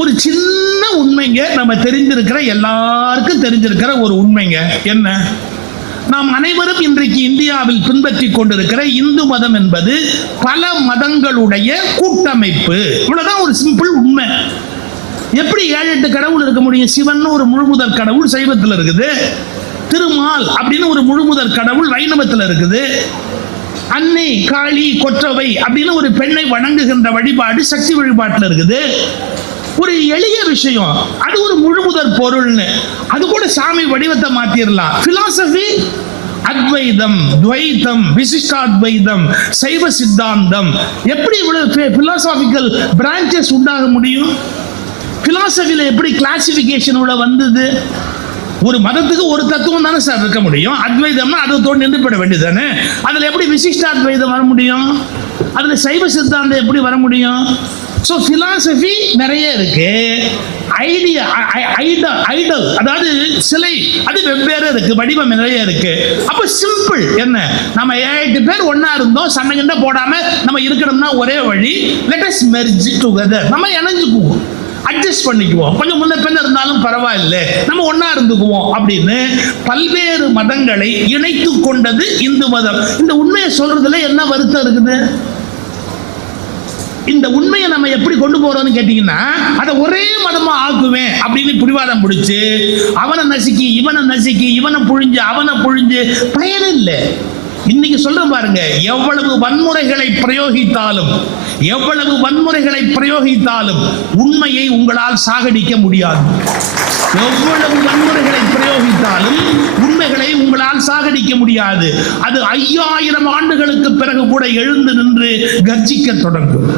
ஒரு சின்ன உண்மைங்க, நம்ம தெரிஞ்சிருக்கிற எல்லாருக்கும் தெரிஞ்சிருக்கிற ஒரு உண்மைங்க. என்ன? நாம் அனைவரும் இன்றைக்கு இந்தியாவில் பின்பற்றிக் கொண்டிருக்கிற இந்து மதம் என்பது பல மதங்களுடைய கூட்டமைப்பு. இவ்வளவுதான் ஒரு சிம்பிள் உண்மை. எப்படி 7-8 கடவுள் இருக்க முடியும்? சிவன் ஒரு முழுமுதற் கடவுள் சைவத்தில் இருக்குது, திருமால் அப்படின்னு ஒரு முழுமுதற் கடவுள் வைணவத்தில் இருக்குது, அன்னை காளி கொற்றவை அப்படின்னு ஒரு பெண்ணை வணங்குகின்ற வழிபாடு சக்தி வழிபாட்டில் இருக்குது. ஒரு எளிய விஷயம், அது ஒரு முழுமுதற் பொருள்னு, அது கூட சாமி வடிவத்தை மாத்திரலாம். பிலாசபி அத்வைதம், துவைதம், விசிஷ்டாத்வைதம், சைவ சித்தாந்தம், எப்படி இவ்வளவு பிலாசாபிக்கல் பிரான்ச்சஸ் உண்டாக முடியும்? பிலாசபியில எப்படி கிளாசிபிகேஷன் உள்ள வந்தது? ஒரு மதத்துக்கு ஒரு தத்துவம் தானே சார் இருக்க முடியும். அத்வைதம்னா அதோடு நின்று போட வேண்டியது தானே. அதுல எப்படி விசிஷ்டாத்வைதம் வர முடியும்? அதுல சைவ சித்தாந்தம் எப்படி வர முடியும்? ஸோ பிலாசபி நிறைய இருக்கு, ஐடியா ஐடல் அதாவது சிலை அது வெவ்வேறு இருக்கு, வடிவம் நிறைய இருக்கு. அப்ப சிம்பிள் என்ன, நம்ம 7-8 பேர் ஒன்னா இருந்தோம், சண்டை கிண்ட போடாம நம்ம இருக்கணும்னா ஒரே வழி, லெட் அஸ் மெர்ஜ் டுகெதர். நம்ம இணைஞ்சுக்குவோம், அட்ஜஸ்ட் பண்ணிக்குவோம், கொஞ்சம் முன்ன பின்ன இருந்தாலும் பரவாயில்லை, நம்ம ஒன்னா இருந்துக்குவோம் அப்படின்னு பல்வேறு மதங்களை இணைத்து கொண்டது இந்து மதம். இந்த உண்மையை சொல்றதுல என்ன வருத்தம் இருக்குது? இந்த உண்மையை நம்ம எப்படி கொண்டு போறோம்னு கேட்டீங்கன்னா, அதை ஒரே மதமா ஆக்குவேன் அப்படின்னு பிடிவாதம் பிடிச்சு அவனை நசுக்கி இவனை நசுக்கி இவனை புழிஞ்சு அவனை புழிஞ்சு பயன் இல்லை. இன்னைக்கு சொல்ற பாருங்க, எவ்வளவு வன்முறைகளை பிரயோகித்தாலும் உண்மையை உங்களால் சாகடிக்க முடியாது. எவ்வளவு வன்முறைகளை பிரயோகித்தாலும் உண்மைகளை உங்களால் சாகடிக்க முடியாது. அது 5000 ஆண்டுகளுக்கு பிறகு கூட எழுந்து நின்று கர்ஜிக்க தொடங்கும்.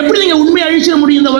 எப்படி நீங்க உண்மையை அழிச்சிட முடியும் இந்த